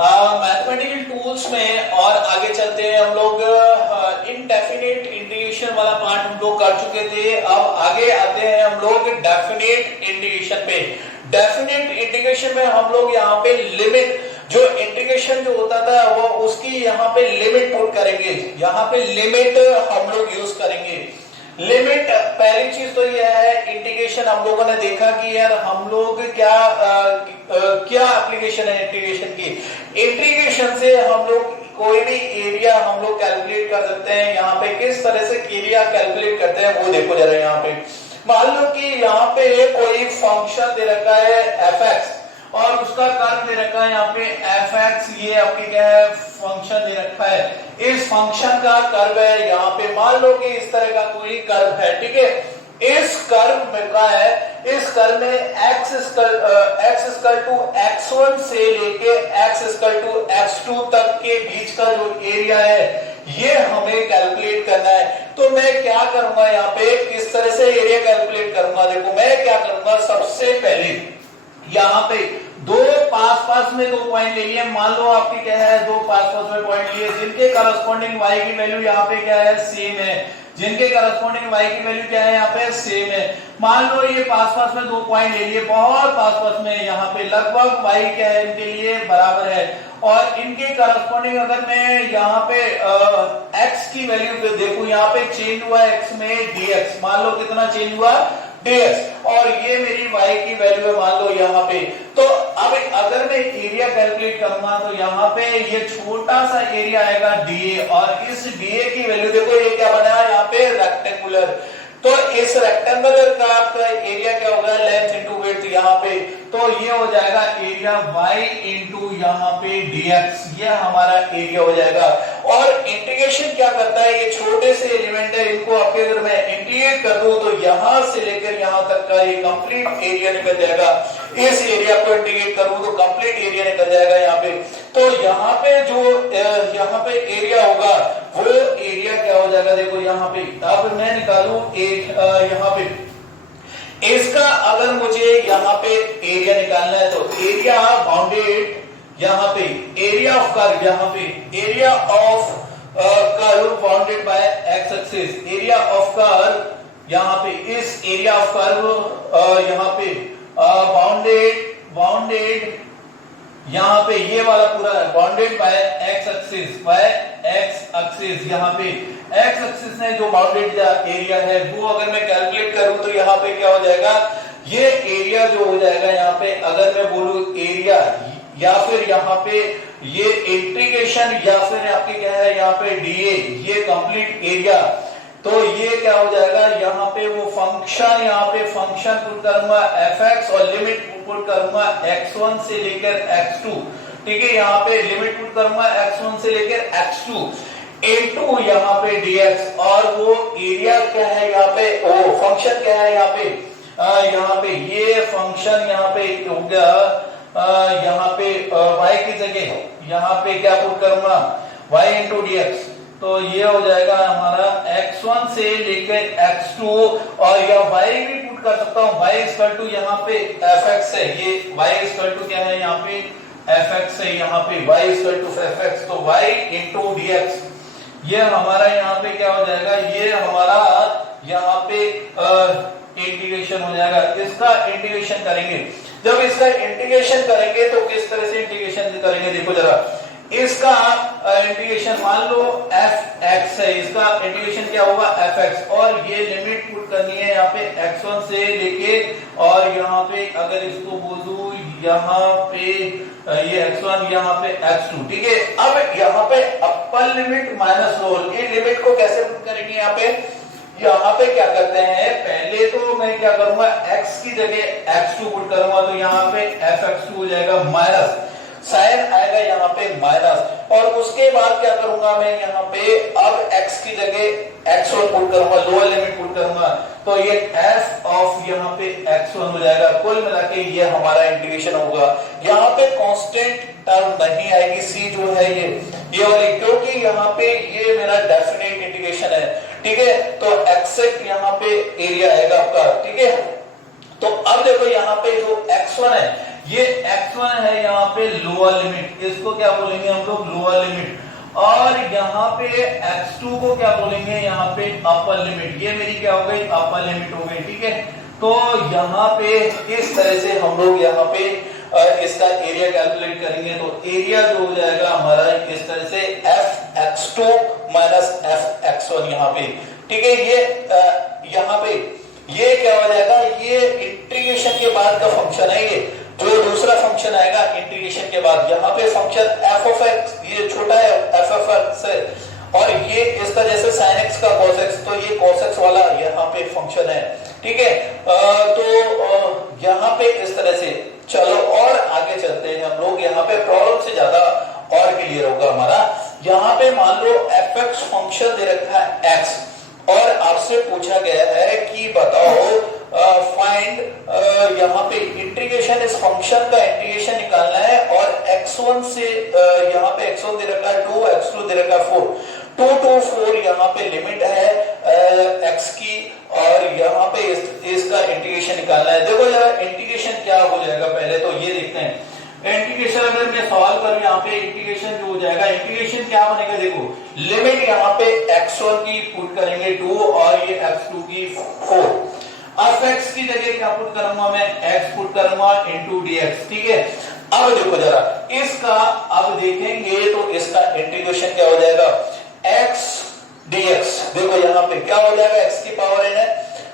Mathematical tools में और आगे चलते हैं हम लोग। इनडेफिनेट इंटीग्रेशन वाला पार्ट हम लोग कर चुके थे। अब आगे आते हैं हम लोग डेफिनेट इंटीग्रेशन पे। डेफिनेट इंटीग्रेशन में हम लोग यहाँ पे लिमिट, जो इंटीग्रेशन जो होता था वो उसकी यहाँ पे लिमिट पुट करेंगे। यहाँ पे लिमिट हम लोग यूज करेंगे। लिमिट पहली चीज तो यह है, इंटीग्रेशन हम लोगों ने देखा कि यार हम लोग क्या एप्लीकेशन है इंटीग्रेशन की। इंटीग्रेशन से हम लोग कोई भी एरिया हम लोग कैलकुलेट कर सकते हैं। यहाँ पे किस तरह से एरिया कैलकुलेट करते हैं वो देखो जरा। यहाँ पे मान लो कि यहाँ पे कोई फंक्शन दे रखा है fx और उसका कर्व दे रखा है यहाँ पे fx। ये आपके क्या है, फंक्शन दे रखा है। इस फंक्शन का कर्व है यहाँ पे, मान लो कि इस तरह का कोई कर्व है, ठीक है। इस कर्व में क्या है, इस कर्व में x इक्वल टू x1 से लेके x इक्वल टू x2 तक के बीच का जो एरिया है ये हमें कैलकुलेट करना है। तो मैं क्या करूंगा यहाँ पे, किस तरह से एरिया कैलकुलेट करूंगा। देखो मैं क्या करूंगा, सबसे पहले यहाँ पे दो पास में दो पॉइंट ले लिए। मान लो आपके क्या है, दो पास में पॉइंट लिए जिनके करस्पॉन्डिंग y की वैल्यू यहाँ पे क्या है, सेम है। जिनके करस्पॉन्डिंग y की वैल्यू क्या है, यहाँ पे सेम है। मान लो ये पास में दो पॉइंट ले लिए, बहुत पास में, यहाँ पे लगभग y क्या है इनके लिए बराबर है। और इनके करस्पॉन्डिंग अगर मैं यहाँ पे x की वैल्यू पे देखूं, यहाँ पे चेंज हुआ x में dx, मान लो कितना चेंज हुआ dx, और ये मेरी y की वैल्यू है मान लो यहाँ पे। तो अब अगर मैं एरिया कैलकुलेट करूंगा तो यहाँ पे ये छोटा सा एरिया आएगा dA, और इस dA की वैल्यू देखो ये क्या बना है यहाँ पे, रेक्टेंगुलर। तो इस रेक्टेंगुलर का आपका एरिया क्या होगा, लेंथ इनटू विड्थ यहाँ पे। तो ये हो जाएगा एरिया y इनटू यहाँ पे dx, ये हमारा एरिया हो जाएगा। और इंटीग्रेशन क्या करता है, ये छोटे से एलिमेंट है, इनको आपके अगर मैं इंटीग्रेट कर दूं तो यहां से लेकर यहां तक का ये कंप्लीट एरिया निकल जाएगा। इस एरिया को इंटीग्रेट करूं तो कंप्लीट एरिया निकल जाएगा यहाँ पे। तो यहाँ पे जो यहाँ पे एरिया होगा वो एरिया क्या हो जाएगा, देखो यहाँ पे। अब मैं निकालूं यहाँ पे इसका, अगर मुझे यहाँ पे एरिया निकालना है तो एरिया बाउंडेड, यहाँ पे एरिया ऑफ कर्व, यहाँ पे area of curve bounded by x axis, area of curve यहाँ पे, इस एरिया ऑफ कर्व यहाँ पे बाउंडेड यहाँ पे ये वाला पूरा बाउंडेड बाय एक्स एक्सिस, यहाँ पे एक्स एक्सिस ने जो बाउंडेड एरिया है वो अगर मैं कैलकुलेट करूं तो यहाँ पे क्या हो जाएगा, ये एरिया जो हो जाएगा यहाँ पे, अगर मैं बोलूं एरिया या फिर यहाँ पे ये इंटीग्रेशन या फिर आपके क्या है यहाँ पे डीए, ये कंप्लीट एरिया। तो ये क्या हो जाएगा, यहाँ पे वो फंक्शन, यहाँ पे फंक्शन पुट करूंगा fx और लिमिट पुट करूंगा x1 से लेकर x2, ठीक है। यहाँ पे लिमिट पुट करूंगा x1 से लेकर x2 इनटू यहाँ पे dx, और वो एरिया क्या है यहाँ पे, वो फंक्शन क्या है यहाँ पे ये फंक्शन यहाँ पे हो गया, यहाँ पे y की जगह यहाँ पे क्या पुट करूंगा, y इंटू dx। तो ये हो जाएगा हमारा x1 से लेकर x2, और यह y भी पुट कर सकता हूँ, y इक्वल टू यहाँ पे fx है, ये y इक्वल टू क्या है यहाँ पे fx है, यहाँ पे y इक्वल टू fx, तो y इंटू dx ये हमारा यहाँ पे क्या हो जाएगा, ये हमारा यहाँ पे इंटीग्रेशन हो जाएगा। इसका इंटीग्रेशन करेंगे, जब इसका इंटीग्रेशन करेंगे तो किस तरह से इंटीग्रेशन करेंगे, देखो जरा। इसका इंटीग्रेशन मान लो fx है, इसका इंटीग्रेशन क्या होगा fx, और ये लिमिट पुट करनी है यहाँ पे x1 से लेके, और यहाँ पे अगर इसको बोलूं यहाँ पे ये x1 यहाँ पे x2, ठीक है। अब यहाँ पे अपर लिमिट माइनस लोअर, ये लिमिट को कैसे पुट करेंगे यहाँ पे, यहाँ पे क्या करते हैं, पहले तो मैं क्या करूंगा, x की जगह x2 पुट करूंगा, तो यहाँ पे fx2 हो जाएगा माइनस, साइन आएगा यहाँ पे माइनस, और उसके बाद क्या करूंगा मैं यहाँ पे, अब x की जगह x1 पुट करूंगा, लोअर लिमिट पुट करूंगा, तो ये f ऑफ यहाँ पे x1 हो जाएगा। कुल मिला के ये हमारा इंटीग्रेशन होगा। यहाँ पे कांस्टेंट टर्म नहीं आएगी, c जो है ये वाली, क्योंकि यहाँ पे ये मेरा डेफिनेट इंटीग्रेशन है, ठीक है। तो एक्सेप्ट यहाँ पे एरिया आएगा आपका, ठीक है। तो अब देखो यहाँ पे जो x1 है, ये x1 है यहाँ पे लोअर लिमिट, इसको क्या बोलेंगे हम लोग लोअर लिमिट, और यहाँ पे x2 को क्या बोलेंगे यहाँ पे अपर लिमिट। ये मेरी क्या हो गई अपर लिमिट हो गई, ठीक है। तो यहाँ पे इस तरह से हम लोग यहाँ पे इसका एरिया कैलकुलेट करेंगे। तो एरिया जो हो जाएगा हमारा इस तरह से fx2 माइनस fx1 यहाँ पे, ठीक है। ये यहाँ पे ये क्या हो जाएगा, ये इंटीग्रेशन के बाद का फंक्शन है। ये जो दूसरा फंक्शन आएगा इंटीग्रेशन के बाद, यहाँ पे फंक्शन f ऑफ x, ये छोटा है f ऑफ x है, और ये इसका जैसे sin x का cos x, तो ये cos x वाला यहाँ पे फंक्शन है, ठीक है। तो यहाँ पे इस तरह से चलो और आगे चलते हैं हम लोग। यहाँ पे प्रॉब्लम से ज्यादा और क्लियर होगा हमारा। यहाँ पे मान लो fx फंक्शन दे रखा है x, और आपसे पूछा गया है कि बताओ फाइंड यहाँ पे इंटीग्रेशन, इस फंक्शन का इंटीग्रेशन निकालना है, और x1 से यहाँ पे x1 दे रखा है 2, x2 दे रखा है 4, 2 to 4 यहाँ पे लिमिट है x की, और यहाँ पे इसका इंटीग्रेशन निकालना है। देखो जरा इंटीग्रेशन क्या हो जाएगा, पहले तो ये देखते हैं। इंटीग्रेशन अगर मैं सॉल्व करूं, यहाँ पे इंटीग्रेशन जो हो जाएगा, इंटीग्रेशन क्या बनेगा, देखो लिमिट यहाँ पे x1 की पुट करेंगे 2, और ये x2 की 4। अब x की जगह क्या पुट करूंगा मैं, x पुट करूंगा इनटू dx, ठीक है। अब देखो जरा इसका, अब देखेंगे तो इसका इंटीग्रेशन क्या हो जाएगा, x dx। देखो यहाँ पे क्या हो जाएगा, x की पावर n है,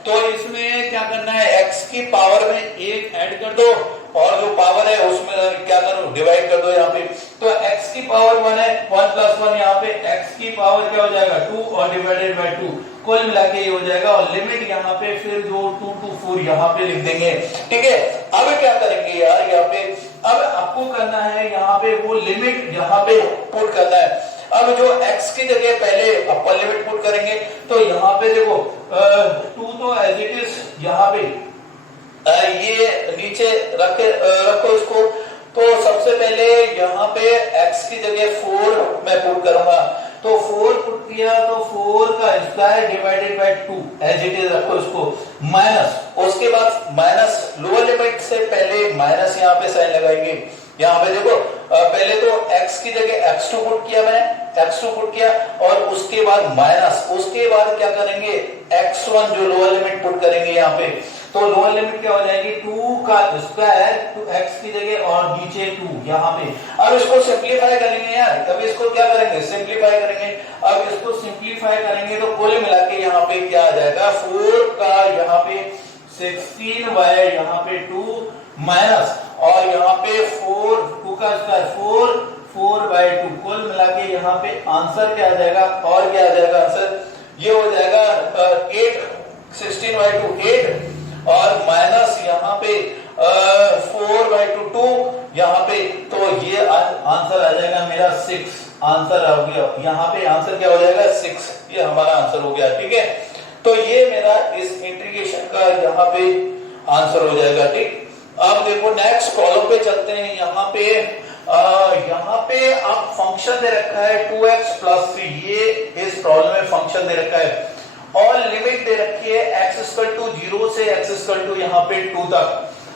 तो इसमें क्या करना है, x की पावर में एक ऐड कर दो, और जो पावर है उसमें क्या करो, डिवाइड कर दो यहाँ पे। तो x की पावर 1 है, 1 प्लस 1, यहाँ पे x की पावर क्या हो जाएगा 2, और डिवाइडेड बाय 2, कुल मिला के ये हो जाएगा। और लिमिट यहाँ पे फिर जो 2 to 4 यहाँ पे लिख देंगे, ठीक है। अब क्या करेंगे यार, यहाँ पे अब आपको करना है यहाँ पे वो लिमिट यहाँ पे पुट करना है। अब जो x की जगह पहले अपर लिमिट पुट करेंगे, तो यहाँ पे देखो 2 तो एज इट इज यहाँ पे ये नीचे रखो इसको। तो सबसे पहले यहाँ पे x की जगह 4 मैं पुट करूंगा, तो 4 पुट किया, तो 4 का square divided by 2 as it is रखो इसको, माइनस, उसके बाद माइनस, लोअर लिमिट से पहले माइनस यहाँ पे साइन लगाएंगे। यहाँ पे देखो पहले तो x की जगह x2 पुट किया मैंने, x2 पुट किया, और उसके बाद माइनस, उसके बाद क्या करेंगे x1 जो लोअर लिमिट पुट करेंगे यहाँ पे। तो लोअर लिमिट क्या हो जाएगी 2 का स्क्वायर, तो x की जगह और नीचे 2 यहाँ पे। अब इसको सिंपलीफाई करेंगे यार, अब इसको क्या करेंगे सिंपलीफाई करेंगे। अब इसको सिंपलीफाई करेंगे तो कुल मिला के यहाँ पे क्या आ जाएगा, 4 का यहाँ पे 16 बाय यहाँ पे 2 माइनस, और यहाँ पे 4, 2 का स्क्वायर 4, 4 बाय 2, कुल मिला के यहाँ पे आंसर क्या आ जाएगा, और क्या आ जाएगा आंसर, ये हो जाएगा 8, 16 बाय 2 8, और माइनस यहाँ पे 4 बाय 2 2 यहाँ पे, तो ये आंसर आ जाएगा मेरा 6, आंसर आ गया यहाँ पे, आंसर क्या हो जाएगा 6, ये हमारा आंसर हो गया, ठीक है। तो ये मेरा इस इंटीग्रेशन का यहाँ पे आंसर हो जाएगा, ठीक। अब देखो नेक्स्ट कॉलम पे चलते हैं। यहाँ पे आप फंक्शन दे रखा है 2x प्लस 3, ये इस प्रॉब्लम में फंक्शन दे रखा है, और लिमिट दे रखी है x इक्वल टू 0 से x इक्वल टू यहाँ पे 2 तक।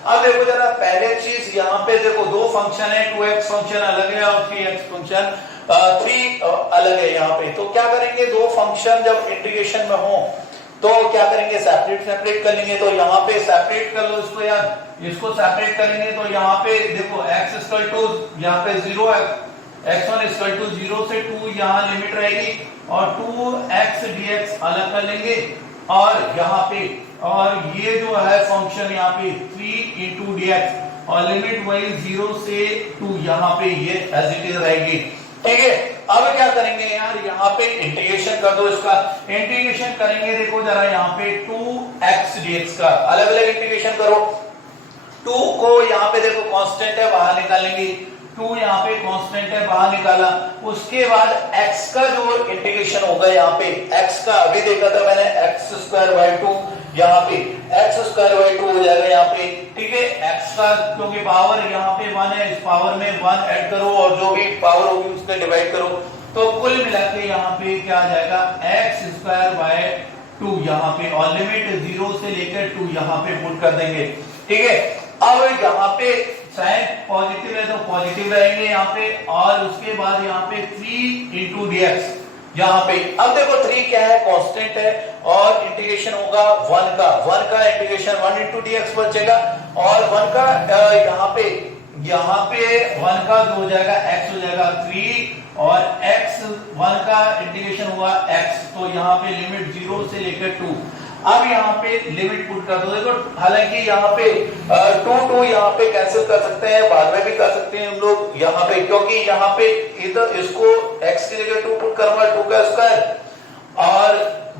अब देखो जरा पहले चीज, यहाँ पे देखो दो फंक्शन है, 2x फंक्शन अलग है और 3x फंक्शन 3 अलग है यहाँ पे। तो क्या करेंगे, दो फंक्शन जब इंटीग्रेशन में हो तो क्या करेंगे, सेपरेट कर लेंगे। तो यहाँ पे सेपरेट कर लो इसको यार, इसको सेपरेट करेंगे तो यहाँ पे देखो x इक्वल टू यहाँ पे 0 है, x1 इक्वल टू 0 से 2 यहाँ लिमिट रहेगी, और 2x dx अलग कर लेंगे, और यहाँ पे और ये जो है फंक्शन यहाँ पे 3 into dx, और लिमिट वही 0 से 2 यहाँ पे ये एज इट इज रहेगी, ठीक है। अब क्या करेंगे यार, यहाँ पे इंटीग्रेशन कर दो इसका, इंटीग्रेशन करेंगे देखो जरा यहाँ पे 2x dx का अलग अलग इंटीग्रेशन करो। 2 को यहाँ पे देखो कांस्टेंट है बाहर निकालेंगे, 2 यहाँ पे कांस्टेंट है बाहर निकाला, उसके बाद x का जो इंटीग्रेशन होगा यहाँ पे, x का अभी देखा था मैंने x स्क्वायर बाय 2, यहाँ पे x स्क्वायर बाय 2 हो जाएगा यहाँ पे, ठीक है। x का क्योंकि पावर यहाँ पे 1 है, इस पावर में 1 ऐड करो और जो भी पावर होगी उसका डिवाइड करो, तो कुल मिला के यहाँ पे क्या आ जाएगा x स्क्वायर बाय 2 यहाँ पे, और लिमिट 0 से लेकर 2 यहाँ पे पुट कर देंगे, ठीक है। अब यहाँ पे साइन पॉजिटिव है तो पॉजिटिव रहेंगे यहाँ पे, और उसके बाद यहाँ पे 3 इंटू dx यहाँ पे। अब देखो 3 क्या है, कांस्टेंट है, और इंटीग्रेशन होगा 1 का इंटीग्रेशन 1 इंटू dx बचेगा, और 1 का यहाँ पे 1 का जो हो जाएगा x हो जाएगा 3, और x 1 का इंटीग्रेशन हुआ x, तो यहाँ पे लिमिट 0 से लेकर 2। अब यहाँ पे लिमिट पुट कर दो। देखो हालांकि यहाँ पे 2 यहाँ पे कैंसिल कर सकते हैं, बाद में भी कर सकते हैं हम लोग यहाँ पे, क्योंकि यहाँ पे इधर इसको x की जगह 2 पुट करूंगा, 2 का स्क्वायर और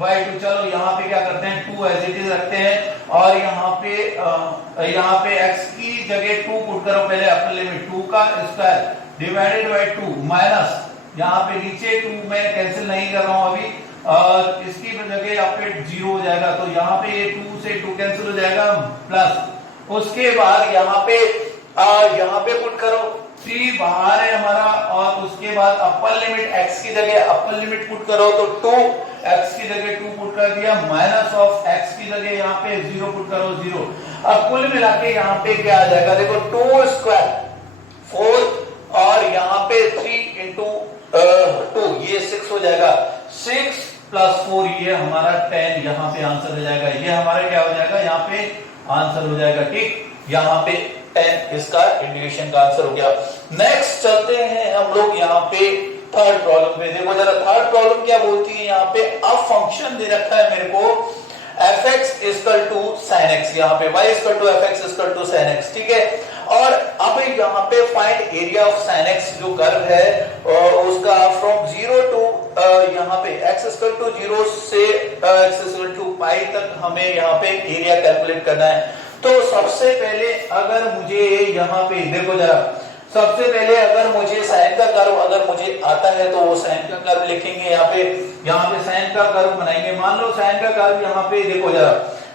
y2। चलो यहाँ पे क्या करते हैं, 2 एज इट इज रखते हैं, और यहाँ पे x की जगह 2 पुट करो पहले, अपर लिमिट 2 का स्क्वायर डिवाइडेड बाय 2 माइनस यहाँ पे नीचे 2 मैं कैंसिल नहीं कर रहा हूं अभी, और इसकी जगह यहाँ पे 0 हो जाएगा, तो यहाँ पे ये 2 से 2 कैंसिल हो जाएगा, प्लस उसके बाद यहाँ पे पुट करो, 3 बाहर है हमारा, और उसके बाद अपर लिमिट x की जगह अपर लिमिट पुट करो, तो 2 x की जगह 2 पुट कर दिया, माइनस ऑफ x की जगह यहाँ पे 0 पुट करो, 0। अब कुल मिला के यहाँ पे क्या आ जाएगा, देखो 2 स्क्वायर 4, और यहाँ पे 3 इंटू 2 ये 6 हो जाएगा, 6 प्लस 4 ये हमारा 10 यहाँ पे आंसर हो जाएगा, ये हमारा क्या हो जाएगा, यहाँ पे आंसर हो जाएगा, ठीक। यहाँ पे 10 इसका इंटीग्रेशन का आंसर हो गया। नेक्स्ट चलते हैं हम लोग यहाँ पे थर्ड प्रॉब्लम पे। देखो जरा थर्ड प्रॉब्लम क्या बोलती है, यहाँ पे अब फंक्शन दे रखा है मेरे को fx equal to sin x, यहाँ पे y equal to fx equal to sin x, ठीक है। और अब यहाँ पे find area of sin x जो कर्व है उसका फ्रॉम 0 टू यहाँ पे x इक्वल टू 0 से x इक्वल टू पाई तक हमें यहाँ पे एरिया कैलकुलेट करना है। तो सबसे पहले अगर मुझे यहाँ पे देखो जरा, सबसे पहले अगर मुझे साइन का कर्व अगर मुझे आता है तो वो साइन का कर्व लिखेंगे, यहाँ पे साइन का कर्व बनाएंगे। मान लो साइन का कर्व यहाँ पे देखो जरा,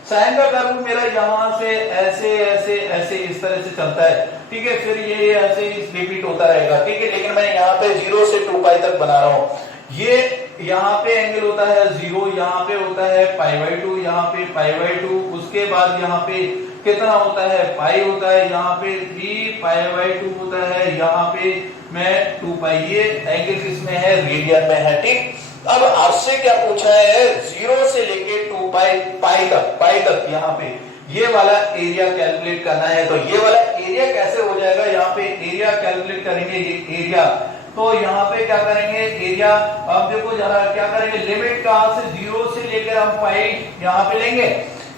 साइन का कर्व मेरा यहाँ से ऐसे ऐसे ऐसे इस तरह से चलता है, ठीक है, फिर ये ऐसे रिपीट होता रहेगा, ठीक है। लेकिन मैं यहाँ पे 0 से 2 पाई तक बना रहा हूँ। ये यहाँ पे एंगल होता है 0, यहाँ पे होता है π/2, यहाँ पे π/2, उसके बाद यहाँ पे कितना होता है, पाई होता है, यहाँ पे 3 π/2 होता है, यहाँ पे मैं 2 पाई, ये एंगल किसमें है, रेडियन में है, ठीक। अब आपसे क्या पूछा है, 0 से लेके 2 पाई तक यहाँ पे ये वाला एरिया कैलकुलेट करना है। तो ये वाला एरिया कैसे हो जाएगा, यहाँ पे एरिया कैलकुलेट करेंगे, ये एरिया, तो यहाँ पे क्या करेंगे एरिया, अब देखो जरा क्या करेंगे, लिमिट कहां से, 0 से लेकर हम पाई यहाँ पे लेंगे,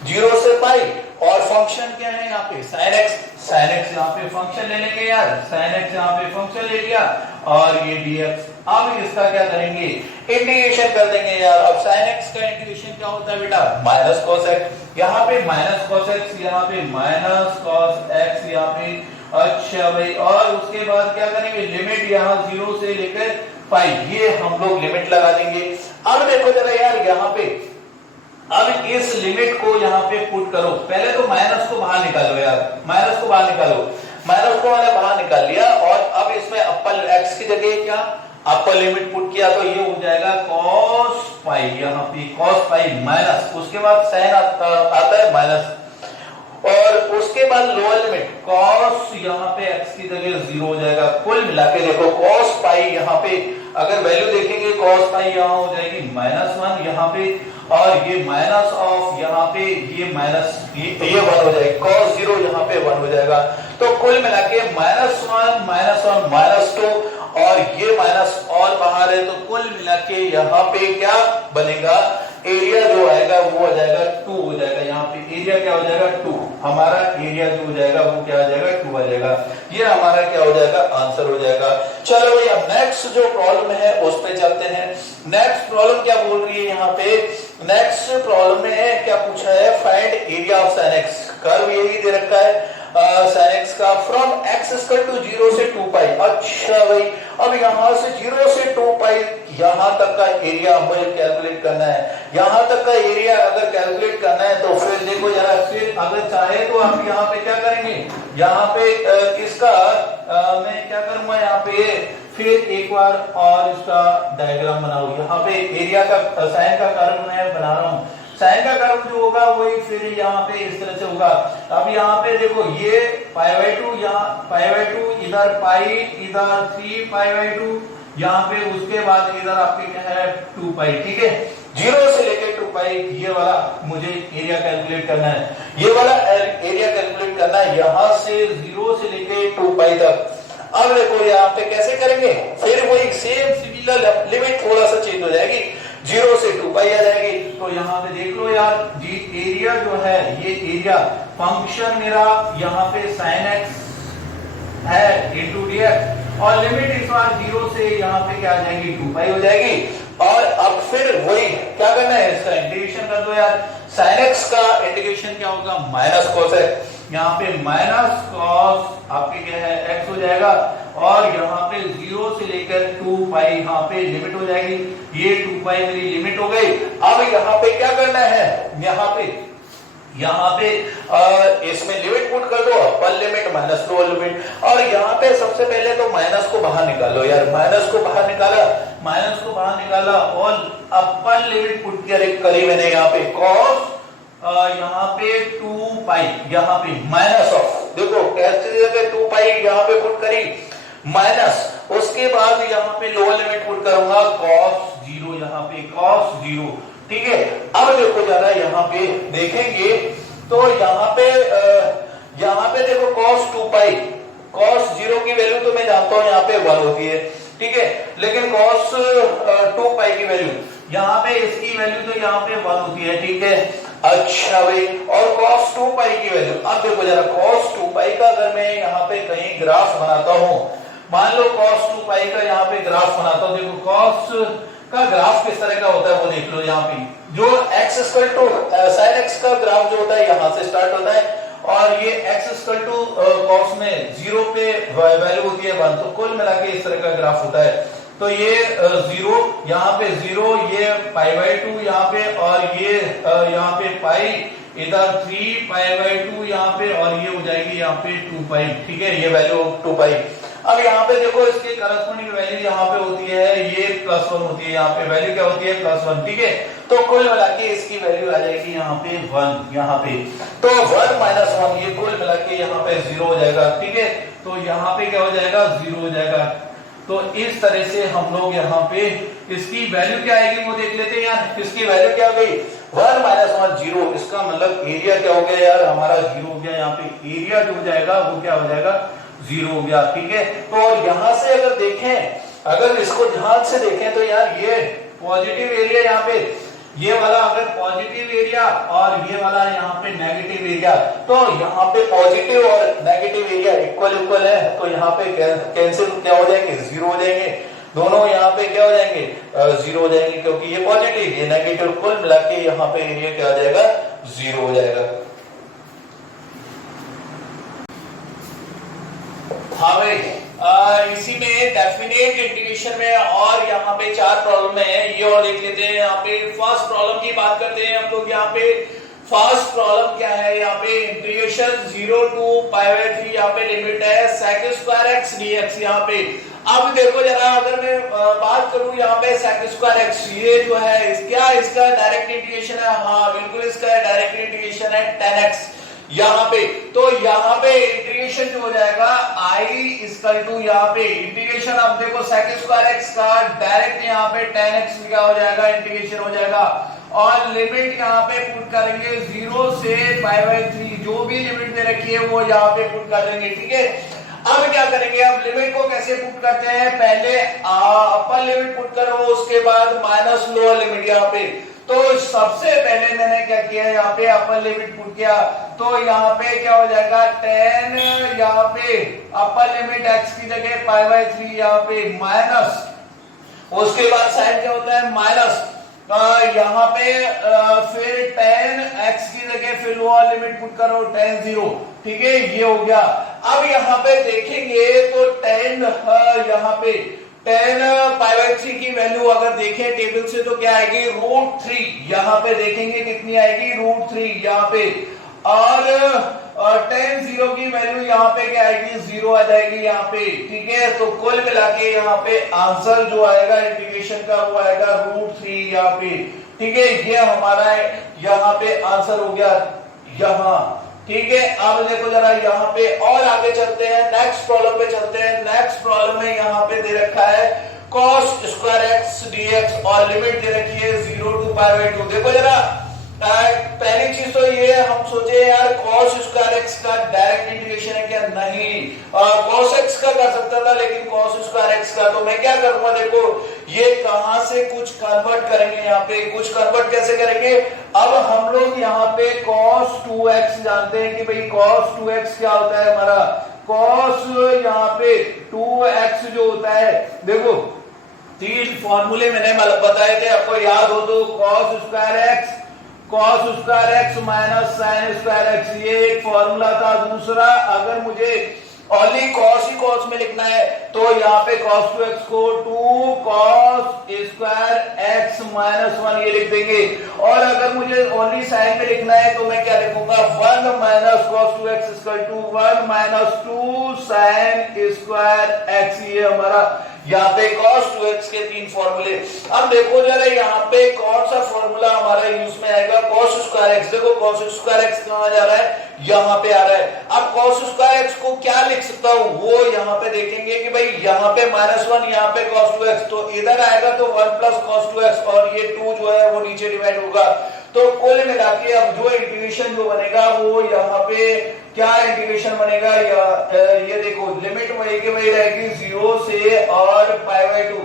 0 से पाई, और फंक्शन क्या है यहाँ पे sin x यहाँ पे फंक्शन ले लेंगे यार, sin x यहाँ पे फंक्शन ले लिया, और ये dx। अब इसका क्या करेंगे, इंटीग्रेशन कर देंगे यार। अब sin x का इंटीग्रेशन क्या होता है बेटा, माइनस cos x, यहाँ पे माइनस cos x, यहाँ पे माइनस cos x यहाँ पे, अच्छा भाई, और उसके बाद क्या करेंगे, लिमिट यहाँ 0 से लेकर पाई, ये हम लोग लिमिट लगा देंगे। अब देखो जरा यार यहाँ पे, अब इस लिमिट को यहाँ पे पुट करो, पहले तो माइनस को बाहर निकालो यार, माइनस को बाहर निकालो, माइनस को मैंने बाहर निकाल लिया, और अब इसमें अपर x की जगह क्या अपर लिमिट पुट किया, तो ये हो जाएगा cos पाई, यहाँ पे cos पाई माइनस, उसके बाद sin आता है माइनस, और उसके बाद लोअर लिमिट cos यहाँ पे x की जगह 0 हो जाएगा। कुल मिला के देखो cos पाई यहाँ पे अगर वैल्यू देखेंगे, cos पाई यहाँ हो जाएगी -1 यहाँ पे, और ये माइनस ऑफ यहाँ पे ये माइनस ये 1 हो जाएगा, cos 0 यहाँ पे 1 हो जाएगा। तो कुल मिला के -1 -2, और ये माइनस और बाहर है, तो कुल मिला के यहाँ पे क्या बनेगा, एरिया जो आएगा वो आ जाएगा 2 हो जाएगा। यहाँ पे एरिया क्या हो जाएगा 2, हमारा एरिया जो हो जाएगा वो क्या आ जाएगा 2 आ जाएगा। ये हमारा क्या हो जाएगा, आंसर हो जाएगा। चलो भैया नेक्स्ट जो प्रॉब्लम है उस पे चलते हैं। नेक्स्ट प्रॉब्लम क्या बोल रही है यहाँ पे, नेक्स्ट प्रॉब्लम में क्या पूछा है, find area of sin x, curve यही दे रखा है sin x का फ्रॉम x इक्वल टू 0 से 2 पाई। अच्छा भाई, अब यहाँ से 0 से 2 पाई यहाँ तक का एरिया मुझे कैलकुलेट करना है। यहाँ तक का एरिया अगर कैलकुलेट करना है तो फिर देखो जरा, फिर अगर चाहे तो आप यहाँ पे क्या करेंगे, यहाँ पे इसका मैं क्या करूंगा, यहाँ पे फिर एक बार और इसका डायग्राम बनाओ। यहाँ पे एरिया का साइन का कर्व मैं बना रहा हूँ, साइन का कर्व जो होगा वही फिर यहाँ पे इस तरह से होगा। अब यहाँ पे देखो ये π/2, यहाँ π/2, इधर पाई, इधर 3π/2, यहाँ पे उसके बाद इधर आपके क्या है 2π, ठीक है। 0 से लेकर 2π ये वाला मुझे एरिया कैलकुलेट करना है, ये वाला एरिया कैलकुलेट करना है यहाँ से 0 से लेकर 2π तक। अब देखो यहाँ पे कैसे करेंगे, फिर वही सेम सिमिलर लिमिट थोड़ा सा चेंज हो जाएगी, 0 से 2π आ जाएगी। तो यहाँ पे देख लो यार जी, एरिया जो है ये एरिया फंक्शन मेरा यहाँ पे sin x है इंटू dx, और लिमिट इस बार 0 से यहाँ पे क्या आ जाएगी 2π हो जाएगी। और अब फिर वही क्या करना है, इसका इंटीग्रेशन कर दो यार। sin x का इंटीग्रेशन क्या होगा, माइनस cos x, यहाँ पे माइनस cos आपके क्या है x हो जाएगा, और यहाँ पे 0 से लेकर 2π यहाँ पे लिमिट हो जाएगी, ये 2π मेरी लिमिट हो गई। अब यहाँ पे क्या करना है, यहाँ पे इसमें लिमिट पुट कर दो, upper limit minus lower limit, और यहाँ पे सबसे पहले तो माइनस को बाहर निकालो यार, माइनस को बाहर निकाला और अपर लिमिट पुट करी मैंने यहाँ पे cos यहाँ पे 2π, यहाँ पे माइनस ऑफ, देखो कैसे जगह 2π यहाँ पे पुट करी माइनस, उसके बाद यहाँ पे लोअर लिमिट पुट करूंगा cos 0, यहाँ पे cos 0, ठीक है। अब देखो जरा यहाँ पे देखेंगे तो यहाँ पे देखो cos 2π, cos 0 की वैल्यू तो मैं जानता हूँ यहाँ पे 1 होती है, ठीक है, लेकिन cos 2π की वैल्यू यहाँ पे, इसकी वैल्यू तो यहाँ पे 1 होती है, ठीक है। अच्छा भाई, और cos 2π की वैल्यू, अब देखो जरा cos 2π का अगर मैं यहाँ पे कहीं ग्राफ बनाता हूँ, मान लो cos 2π का यहाँ पे ग्राफ बनाता हूँ, देखो cos का ग्राफ किस तरह का होता है वो देख लो। यहाँ पे जो x equal to sin x का ग्राफ जो होता है यहाँ से स्टार्ट होता है, और ये x इक्वल टू cos में 0 पे वैल्यू होती है 1, तो कुल मिला के इस तरह का ग्राफ होता है। तो ये 0 यहाँ पे 0, ये π/2 यहाँ पे, और ये यहाँ पे पाई, इधर 3π/2 यहाँ पे, और ये हो जाएगी यहाँ पे 2π, ठीक है, ये वैल्यू 2π। अब यहाँ पे देखो इसके करस्पॉन्डिंग वैल्यू यहाँ पे होती है, ये +1 होती है, यहाँ पे वैल्यू क्या होती है +1, ठीक है। तो कुल मिला के इसकी वैल्यू आ जाएगी यहाँ पे 1, यहाँ पे तो 1 - 1, ये कुल मिला के यहाँ पे 0 हो जाएगा, ठीक है। तो यहाँ पे क्या हो जाएगा 0 हो जाएगा। तो इस तरह से हम लोग यहाँ पे इसकी वैल्यू क्या आएगी वो देख लेते हैं यार। इसकी वैल्यू क्या हो गई 1 - 1 0, इसका मतलब एरिया क्या हो गया यार हमारा 0 हो गया। यहाँ पे एरिया जो हो जाएगा वो क्या हो जाएगा 0 हो गया, ठीक है। तो यहाँ से अगर देखें, अगर इसको ध्यान से देखें तो यार ये पॉजिटिव एरिया, यहाँ पे ये वाला अगर पॉजिटिव एरिया और ये वाला यहाँ पे नेगेटिव एरिया, तो यहाँ पे पॉजिटिव और नेगेटिव एरिया इक्वल है, तो यहाँ पे कैंसिल क्या हो जाएंगे 0 हो जाएंगे, दोनों यहाँ पे क्या हो जाएंगे 0 हो जाएंगे, क्योंकि ये पॉजिटिव ये नेगेटिव, कुल मिला के यहाँ पे एरिया क्या हो जाएगा 0 हो जाएगा। हाँ भाई, इसी में डेफिनेट इंटीग्रेशन में और यहाँ पे 4 प्रॉब्लम है, ये और देख लेते हैं। यहाँ पे फर्स्ट प्रॉब्लम की बात करते हैं हम लोग। यहाँ पे फर्स्ट प्रॉब्लम क्या है, यहाँ पे इंटीग्रेशन 0 to π/3 यहाँ पे लिमिट है sec² x dx। यहाँ पे अब देखो जरा, अगर मैं बात करूं यहाँ पे sec² x, ये जो है क्या इसका डायरेक्ट इंटीग्रेशन है, हाँ बिल्कुल इसका डायरेक्ट इंटीग्रेशन है tan x यहाँ पे। तो यहाँ पे इंटीग्रेशन जो हो जाएगा I इक्वल टू यहाँ पे इंटीग्रेशन, अब देखो sec² x का डायरेक्ट यहाँ पे tan x क्या हो जाएगा इंटीग्रेशन हो जाएगा, और लिमिट यहाँ पे पुट करेंगे 0 से π/3, जो भी लिमिट दे रखी है वो यहाँ पे पुट कर देंगे, ठीक है। अब क्या करेंगे, अब लिमिट को कैसे पुट करते हैं, पहले अपर लिमिट पुट करो, उसके बाद माइनस लोअर लिमिट यहाँ पे। तो सबसे पहले मैंने क्या किया, यहाँ पे अपर लिमिट पुट किया, तो यहाँ पे क्या हो जाएगा tan, यहाँ पे अपर लिमिट x की जगह π/3 यहाँ पे माइनस, उसके बाद साइन क्या होता है माइनस, यहाँ पे फिर tan x की जगह फिर लोअर लिमिट पुट करो tan 0, ठीक है, ये हो गया। अब यहाँ पे देखेंगे तो tan यहाँ पे tan π/3 की वैल्यू अगर देखें टेबल से तो क्या आएगी √3, यहाँ पे देखेंगे कितनी आएगी √3 यहाँ पे, और और tan 0 की वैल्यू यहाँ पे क्या आएगी, 0 आ जाएगी यहाँ पे, ठीक है। तो कुल मिला के यहाँ पे आंसर जो आएगा इंटीग्रेशन का वो आएगा √3 यहाँ पे, ठीक है। ये हमारा यहाँ पे आंसर हो गया यहाँ, ठीक है। अब देखो जरा यहाँ पे और आगे चलते हैं, नेक्स्ट प्रॉब्लम पे चलते हैं। नेक्स्ट प्रॉब्लम में यहाँ पे दे रखा है cos स्क्वायर x dx और लिमिट दे रखी है 0 to π/2। देखो जरा पहली चीज तो ये हम सोचे यार cos स्क्वायर x का डायरेक्ट इंटीग्रेशन है क्या, नहीं। cos x का कर सकता था लेकिन cos स्क्वायर x का तो मैं क्या करूंगा, देखो ये कहां से कुछ कन्वर्ट करेंगे, यहाँ पे कुछ कन्वर्ट कैसे करेंगे। अब हम लोग यहाँ पे cos 2x जानते हैं कि भाई cos 2x क्या होता है हमारा, cos यहाँ पे 2x जो होता है, देखो तीन फॉर्मूले मैंने बताए थे, आपको याद हो तो cos square x minus sin square x, ये एक फॉर्मूला था। दूसरा अगर मुझे ओनली cos ही cos में लिखना है तो यहाँ पे cos 2x को 2 cos स्क्वायर x माइनस 1 ये लिख देंगे। और अगर मुझे ओनली sin में लिखना है तो मैं क्या लिखूंगा, 1 minus cos 2x equal to 1 minus 2 sin square x, ये हमारा यहाँ पे cos 2x के तीन फॉर्मूले। अब देखो जरा यहाँ पे कौन सा फॉर्मूला हमारा यूज में आएगा, cos स्क्वायर x। देखो cos स्क्वायर x कहाँ जा रहा है, यहाँ पे आ रहा है। अब cos स्क्वायर x को क्या लिख सकता हूँ, वो यहाँ पे देखेंगे कि भाई यहाँ पे -1, यहाँ पे cos 2x, तो इधर आएगा तो 1 प्लस cos 2x और ये 2 जो है वो नीचे डिवाइड होगा। तो कुल मिला के अब जो इंटीग्रेशन जो बनेगा वो यहाँ पे क्या इंटीग्रेशन बनेगा, ये देखो लिमिट वही की वही रहेगी 0 से और π/2।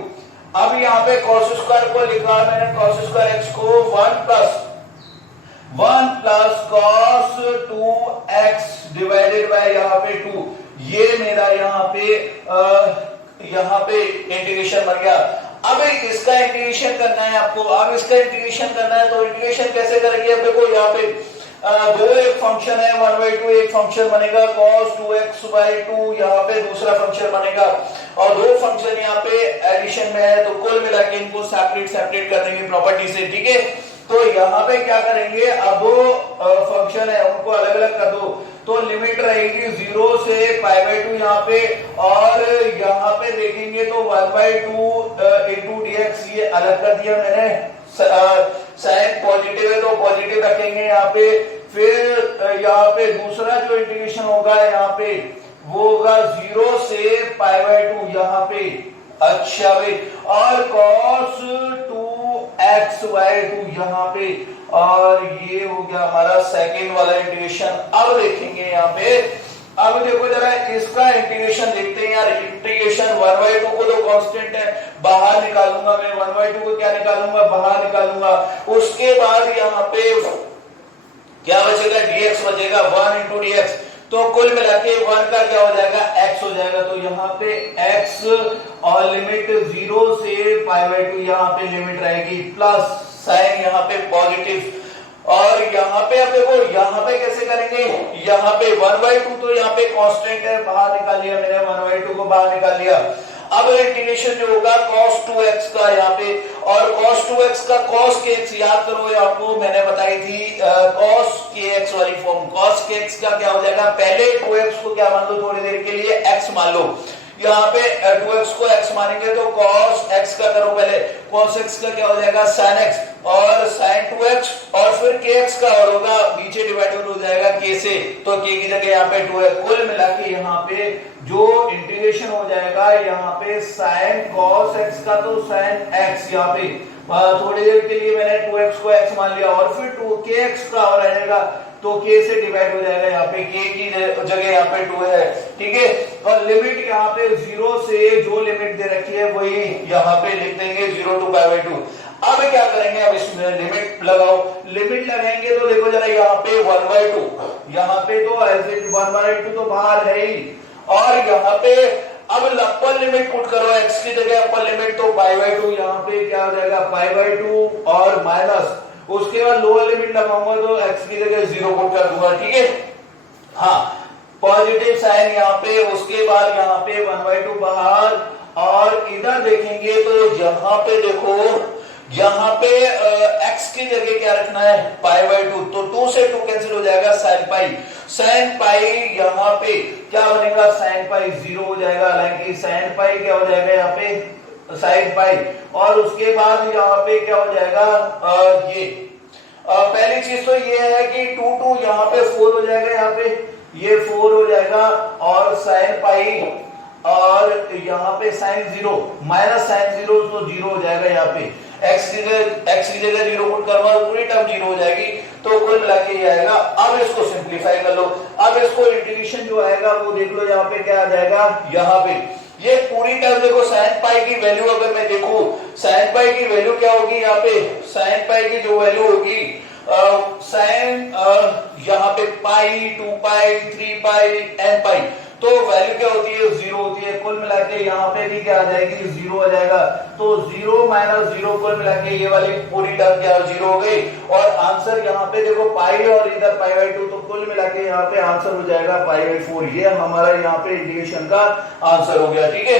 अब यहाँ पे cos स्क्वायर को लिखा मैंने, cos स्क्वायर x को 1 plus cos 2x divided by यहाँ पे 2, ये मेरा यहाँ पे इंटीग्रेशन बन गया। अब इसका इंटीग्रेशन करना है आपको, अब इसका इंटीग्रेशन करना है तो इंटीग्रेशन कैसे करेंगे। अब देखो यहाँ पे दो एक फंक्शन है 1/2, एक फंक्शन बनेगा cos 2x/2, यहाँ पे दूसरा फंक्शन बनेगा और दो फंक्शन यहाँ पे एडिशन में है, तो कुल मिला के इनको सेपरेट कर देंगे प्रॉपर्टी से, ठीक है। तो यहाँ पे क्या करेंगे, अब दो फंक्शन है उनको अलग अलग कर दो, तो लिमिट रहेगी 0 से π/2 यहाँ पे, और यहाँ पे देखेंगे तो 1/2 इंटू dx, ये अलग कर दिया मैंने। साइन पॉजिटिव है तो पॉजिटिव रखेंगे यहाँ पे। फिर यहाँ पे दूसरा जो इंटीग्रेशन होगा यहाँ पे वो होगा 0 से π/2 यहाँ पे, अच्छा भाई, और cos 2x/2 यहाँ पे, और ये हो गया हमारा सेकेंड वाला इंटीग्रेशन। अब देखेंगे यहाँ पे, अब देखो जरा इसका इंटीग्रेशन देखते हैं यार। इंटीग्रेशन 1/2 को तो कांस्टेंट है, बाहर निकालूंगा मैं, 1/2 को क्या निकालूंगा, बाहर निकालूंगा। उसके बाद यहाँ पे क्या बचेगा, dx बचेगा, 1 इंटू dx, तो कुल मिला के 1 का क्या हो जाएगा, x हो जाएगा। तो यहाँ पे x और लिमिट 0 से π/2 यहाँ पे लिमिट रहेगी, प्लस साइन यहाँ पे पॉजिटिव, और यहाँ पे अब देखो यहाँ पे कैसे करेंगे, यहाँ पे 1/2 तो यहाँ पे कांस्टेंट है, बाहर निकाल लिया मैंने, 1/2 को बाहर निकाल लिया। अब इंटीग्रेशन जो होगा cos 2x का यहाँ पे, और cos 2x का cos kx याद करो, आपको मैंने बताई थी cos kx वाली फॉर्म। cos kx का क्या हो जाएगा, पहले 2x को क्या मान लो थोड़ी देर के लिए x मान लो, यहाँ पे 2x को x मानेंगे तो cos x का करो पहले, cos x का क्या हो जाएगा sin x, और sin 2x, और फिर kx का और होगा नीचे डिवाइडेड हो जाएगा k से, तो k की जगह यहाँ पे 2 है। कुल मिला के यहाँ पे जो इंटीग्रेशन हो जाएगा यहाँ पे sin cos x का तो sin x, यहाँ पे थोड़ी देर के लिए मैंने 2x को x मान लिया, और फिर 2kx का और रहेगा तो k से डिवाइड हो जाएगा, यहाँ पे k की जगह यहाँ पे 2 है, ठीक है। और लिमिट यहाँ पे 0 से जो लिमिट दे रखी है वही यहाँ पे लिख देंगे 0 to π/2। अब क्या करेंगे, अब इसमें लिमिट लगाओ, लिमिट लगाएंगे तो देखो जरा यहाँ पे 1/2, यहाँ पे तो ऐसे 1/2 तो बाहर है ही, और यहाँ पे अब अपर लिमिट पुट करो, x की जगह अपर लिमिट, तो π/2 यहाँ पे क्या हो जाएगा, π/2 और माइनस, उसके बाद लोअर लिमिट लगाऊंगा तो x की जगह 0 पुट कर दूंगा, ठीक है। हाँ, पॉजिटिव साइन यहाँ पे, उसके बाद यहाँ पे 1/2 बाहर, और इधर देखेंगे तो यहाँ पे देखो यहाँ पे x की जगह क्या रखना है, पाई बाई 2, तो 2 से 2 कैंसिल हो जाएगा, साइन पाई। साइन पाई यहाँ पे क्या बनेगा, साइन पाई 0 हो जाएगा, हालांकि साइन पाई क्या हो जाएगा यहाँ पे, साइन पाई। और उसके बाद यहाँ पे क्या हो जाएगा, ये पहली चीज तो ये है कि 2 2 यहाँ पे 4 हो जाएगा, यहाँ पे ये 4 हो जाएगा, और साइन पाई और यहाँ पे साइन 0 माइनस साइन 0 तो 0 हो जाएगा, यहाँ पे x की जगह 0 पुट करूंगा, पूरी टर्म 0 हो जाएगी, तो कुल मिला के ये आएगा। अब इसको सिंप्लीफाई कर लो, अब इसको इंटीग्रेशन जो आएगा वो देख लो, यहाँ पे क्या आ जाएगा, यहाँ पे ये पूरी टर्म देखो, साइन पाई की वैल्यू अगर मैं देखूं, साइन पाई की वैल्यू क्या होगी, यहाँ पे साइन पाई की जो वैल्यू होगी, साइन यहाँ पे पाई, 2 पाई, 3 पाई, n पाई, तो वैल्यू क्या होती है, 0 होती है। कुल मिला के यहाँ पे भी क्या आ जाएगी, 0 आ जाएगा, तो 0 माइनस 0 कुल मिला के ये वाली पूरी टर्म क्या 0 हो गई। और आंसर यहाँ पे देखो पाई और इधर पाई बाई 2, तो कुल मिला के यहाँ पे आंसर हो जाएगा पाई बाई 4। ये हमारा यहाँ पे इंटीग्रेशन का आंसर हो गया, ठीक है।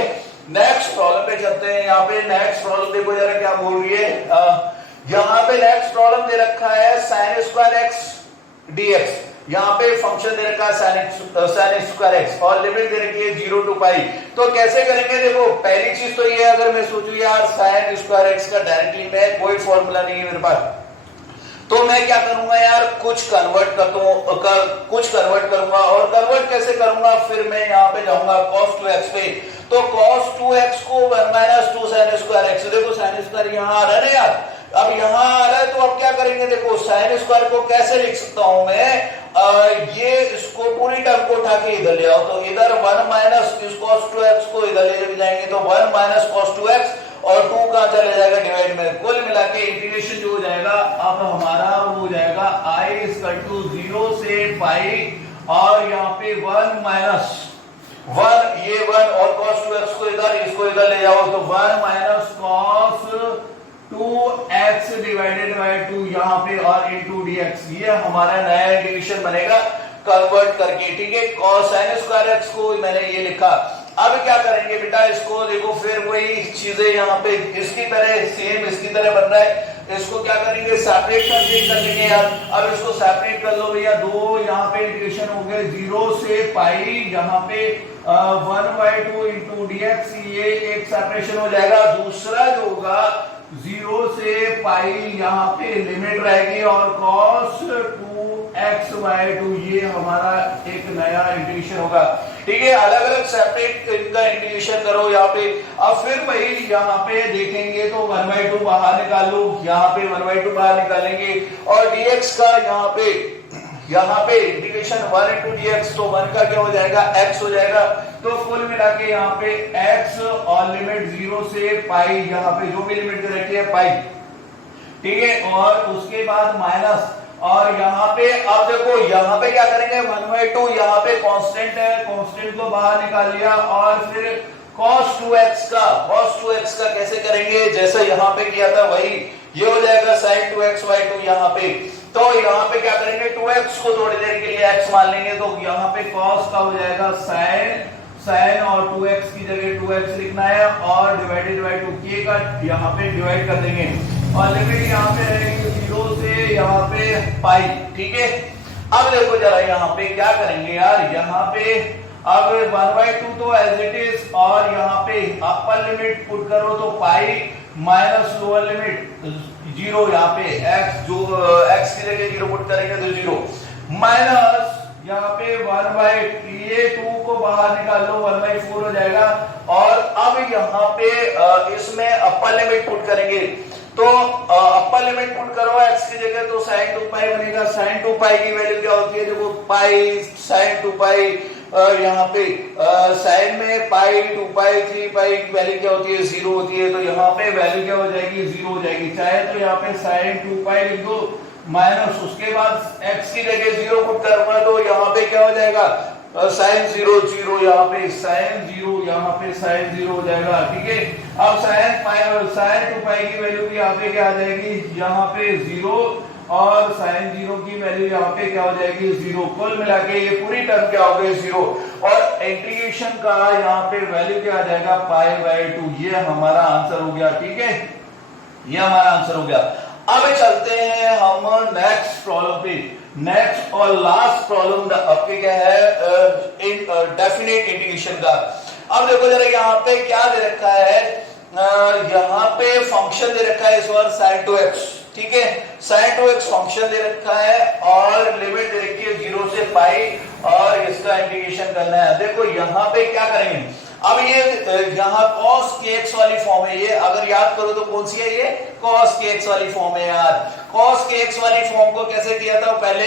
नेक्स्ट प्रॉब्लम पे चलते हैं। यहाँ पे नेक्स्ट प्रॉब्लम देखो जरा क्या बोल रही है, यहाँ पे नेक्स्ट प्रॉब्लम दे रखा है साइन स्क्वायर एक्स डीएक्स, यहाँ पे फंक्शन दे रखा है साइन स्क्वायर एक्स, और लिमिट दे रखी है 0 टू पाई। तो कैसे करेंगे, देखो पहली चीज तो ये, अगर मैं सोचूं यार साइन स्क्वायर एक्स का डायरेक्टली में कोई फॉर्मूला नहीं है मेरे पास, तो मैं क्या करूंगा यार, कुछ कन्वर्ट करूंगा, और कन्वर्ट कैसे करूंगा, फिर मैं यहाँ पे जाऊंगा cos 2x पे, तो cos 2x को 1 माइनस 2 साइन स्क्वायर एक्स, देखो साइन स्क्वायर यहाँ आ रहा है ना यार, अब यहाँ आ रहा है, तो अब क्या करेंगे, देखो साइन स्क्वायर को कैसे लिख सकता हूं मैं, ये इसको पूरी टर्म को उठा के इधर ले आओ, तो इधर 1 माइनस इस cos 2x को इधर ले जाएंगे, तो 1 माइनस cos 2x, और 2 कहां चले जाएगा, डिवाइड में, कुल मिला के इंटीग्रेशन जो हो जाएगा अब हमारा वो हो जाएगा I इक्वल टू 0 से पाई, और यहाँ पे 1 माइनस 1, ये 1 और cos 2x को इधर, इसको इधर ले जाओ, तो 1 minus cos 2x divided by 2 यहाँ पे, और इनटू dx, ये हमारा नया इंटीग्रेशन बनेगा कन्वर्ट करके, ठीक है। cos sin स्क्वायर x को मैंने ये लिखा। अब क्या करेंगे बेटा, इसको देखो फिर वही चीजें यहाँ पे इसकी तरह सेम इसकी तरह बन रहा है, इसको क्या करेंगे, सेपरेट कर लेंगे यार। अब इसको सेपरेट कर लो भैया, दो यहाँ पे इंटीग्रेशन हो गए 0 से पाई, यहाँ पे 1/2 इंटू dx, ये एक सेपरेशन हो जाएगा। दूसरा जो होगा 0 से पाई, यहाँ पे लिमिट रहेगी, और cos 2x/2, ये हमारा एक नया इंटीग्रेशन होगा, ठीक है। अलग अलग सेपरेट इनका इंटीग्रेशन करो यहाँ पे। अब फिर वही यहाँ पे देखेंगे तो 1/2 बाहर निकाल लो, यहाँ पे 1/2 बाहर निकालेंगे, और dx का यहाँ पे इंटीग्रेशन 1 इंटू dx, तो 1 का क्या हो जाएगा, x हो जाएगा, तो कुल मिला के यहाँ पे x, और लिमिट 0 से पाई, यहाँ पे जो भी लिमिट दे रखी है पाई, ठीक है, और उसके बाद माइनस, और यहाँ पे अब देखो यहाँ पे क्या करेंगे, 1/2 यहाँ पे कांस्टेंट है, कांस्टेंट को बाहर निकाल लिया, और फिर cos 2x का कैसे करेंगे, जैसा यहाँ पे किया था वही, ये हो जाएगा sin 2x/2 यहाँ पे। तो यहाँ पे क्या करेंगे, 2x को थोड़ी देर के लिए x मान लेंगे, तो यहाँ पे cos का हो जाएगा sin, और 2x की जगह 2x लिखना है, और डिवाइडेड बाय 2 k का यहाँ पे डिवाइड कर देंगे, और लिमिट यहाँ पे रहेगी 0 से यहाँ पे पाई, ठीक है। अब देखो जरा यहाँ पे क्या करेंगे यार, यहाँ पे अब 1/2 तो एज इट इज, और यहाँ पे अपर लिमिट पुट करो तो पाई, माइनस लोअर लिमिट 0, यहाँ पे x जो x की जगह 0 पुट करेंगे तो 0, माइनस यहाँ पे 1/, ये 2 को बाहर निकाल लो, 1/4 हो जाएगा, और अब यहाँ पे इसमें अपर लिमिट पुट करेंगे, तो अपर लिमिट पुट करो x की जगह, तो sin 2 पाई बनेगा। sin 2 पाई की वैल्यू क्या होती है, देखो पाई sin 2 पाई, यहाँ पे साइन में पाई 2 पाई 3 पाई की वैल्यू क्या होती है, 0 होती है, तो यहाँ पे वैल्यू क्या हो जाएगी, 0 हो जाएगी। चाहे तो यहाँ पे sin 2 पाई लिख दो, माइनस उसके बाद x की जगह 0 पुट करूंगा, तो यहाँ पे क्या हो जाएगा, sin 0 0, यहाँ पे sin 0, यहाँ पे sin 0 हो जाएगा, ठीक है। अब sin 2 पाई की वैल्यू भी यहाँ पे क्या आ जाएगी, यहाँ पे 0, और sin 0 की वैल्यू यहाँ पे क्या हो जाएगी, 0। कुल मिला के ये पूरी टर्म क्या हो गई, 0, और इंटीग्रेशन का यहाँ पे वैल्यू क्या आ जाएगा, पाई बाय 2, ये हमारा आंसर हो गया, ठीक है। ये हमारा आंसर हो गया। अब चलते हैं हम नेक्स्ट प्रॉब्लम पे। नेक्स्ट और लास्ट प्रॉब्लम आपके क्या है, डेफिनेट इंटीग्रेशन का। अब देखो जरा यहाँ पे क्या दे रखा है, यहाँ पे फंक्शन दे रखा है इस बार sin 2x, ठीक है, sin 2x फंक्शन दे रखा है और लिमिट दे रखी है 0 से पाई और इसका इंटीग्रेशन करना है। देखो यहाँ पे क्या करेंगे, अब ये यहाँ cos kx वाली फॉर्म है, ये अगर याद करो तो कौन सी है, ये cos kx वाली फॉर्म है यार। cos kx वाली फॉर्म को कैसे किया था, पहले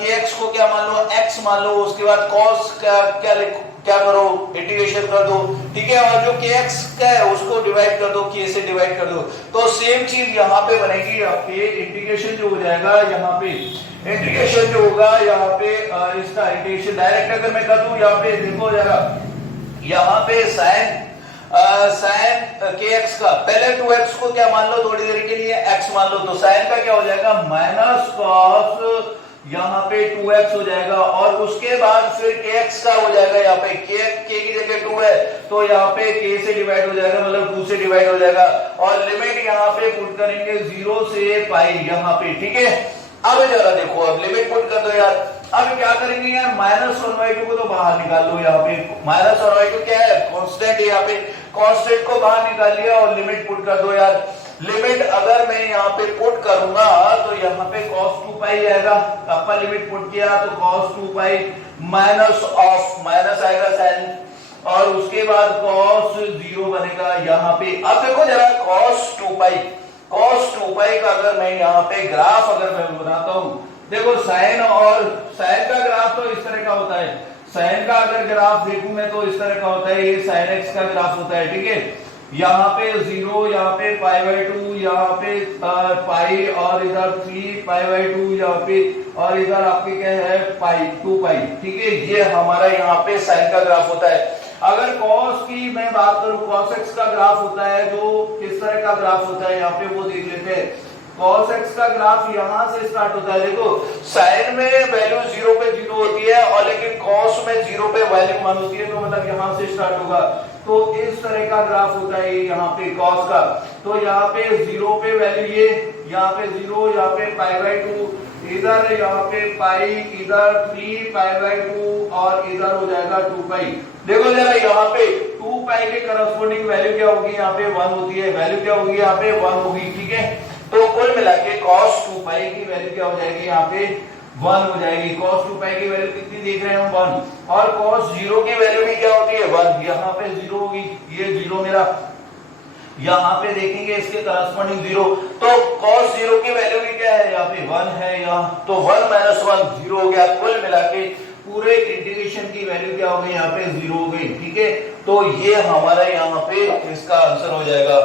kx को क्या मान लो, x मान लो, उसके बाद cos क्या करो, इंटीग्रेशन कर दो, ठीक है, और जो kx का है उसको डिवाइड कर दो, k से डिवाइड कर दो, तो सेम चीज यहाँ पे बनेगी आपके। इंटीग्रेशन जो हो जाएगा यहाँ पे, इंटीग्रेशन जो होगा यहाँ पे इसका इंटीग्रेशन डायरेक्ट अगर मैं कर दूं, यहाँ पे देखो जरा, यहाँ पे sin kx का पहले 2x को क्या मान लो, थोड़ी देर के लिए x मान लो, तो sin का क्या हो जाएगा माइनस cos यहाँ पे 2x हो जाएगा, और उसके बाद फिर kx का हो जाएगा, यहाँ पे k की जगह 2 है तो यहाँ पे k से डिवाइड हो जाएगा, मतलब 2 से डिवाइड हो जाएगा, और लिमिट यहाँ पे पुट करेंगे 0 से पाई यहाँ पे, ठीक है। अब जरा देखो, अब लिमिट पुट कर दो यार। अब क्या करेंगे यार, माइनस और y2 को तो बाहर निकाल लो, यहाँ पे माइनस और y2 क्या है, कांस्टेंट है, यहाँ पे कांस्टेंट को बाहर निकाल लिया और लिमिट पुट कर दो यार। लिमिट अगर मैं यहाँ पे पुट करूंगा तो यहाँ पे cos 2 पाई आएगा, अपर लिमिट पुट किया तो cos 2 pi minus of minus आएगा sin, और उसके बाद cos 0 बनेगा यहाँ पे। अब देखो जरा cos 2 पाई का अगर मैं यहाँ पे ग्राफ अगर मैं बनाता हूँ, देखो साइन और साइन का ग्राफ तो इस तरह का होता है, साइन का अगर ग्राफ देखूं मैं तो इस तरह का होता है, ये साइन एक्स का ग्राफ होता है, ठीक है। यहाँ पे 0, यहाँ पे π/2, यहाँ पे पाई, और इधर 3π/2 यहाँ पे, और इधर आपके क्या है पाई 2 पाई, ठीक है। ये हमारा यहाँ पे साइन का ग्राफ होता है। अगर cos की मैं बात करूं, cos x का ग्राफ होता है, जो किस तरह का ग्राफ होता है यहाँ पे वो देख लेते हैं। cos x का ग्राफ यहाँ से स्टार्ट होता है, देखो साइन में वैल्यू 0 पे 0 होती है, और लेकिन cos में 0 पे वैल्यू 1 होती है, तो मतलब यहाँ से स्टार्ट होगा, तो इस तरह का ग्राफ होता है यहाँ पे cos का। तो यहाँ पे 0 पे वैल्यू ये, यहाँ पे 0, यहाँ पे π/2, इधर यहाँ पे पाई, इधर 3π/2, और इधर हो जाएगा 2 पाई। देखो जरा यहाँ पे 2 पाई के करस्पॉन्डिंग वैल्यू क्या होगी, यहाँ पे 1 होती है, वैल्यू क्या होगी यहाँ पे 1 होगी, ठीक है। तो कुल मिला के cos 2 पाई की वैल्यू क्या हो जाएगी, यहाँ पे 1 हो जाएगी। cos 2 पाई की वैल्यू कितनी देख रहे हैं हम, 1, और cos 0 की वैल्यू भी क्या होती है 1, यहाँ पे 0 होगी, ये 0 मेरा, यहाँ पे देखेंगे इसके करस्पॉन्डिंग 0, तो cos 0 की वैल्यू भी क्या है, यहाँ पे 1 है, यहाँ तो 1 - 1 0 हो गया। कुल मिला के पूरे इंटीग्रेशन की वैल्यू क्या हो गई, यहाँ पे 0 हो गई, ठीक है। तो ये हमारा यहाँ पे इसका आंसर हो जाएगा।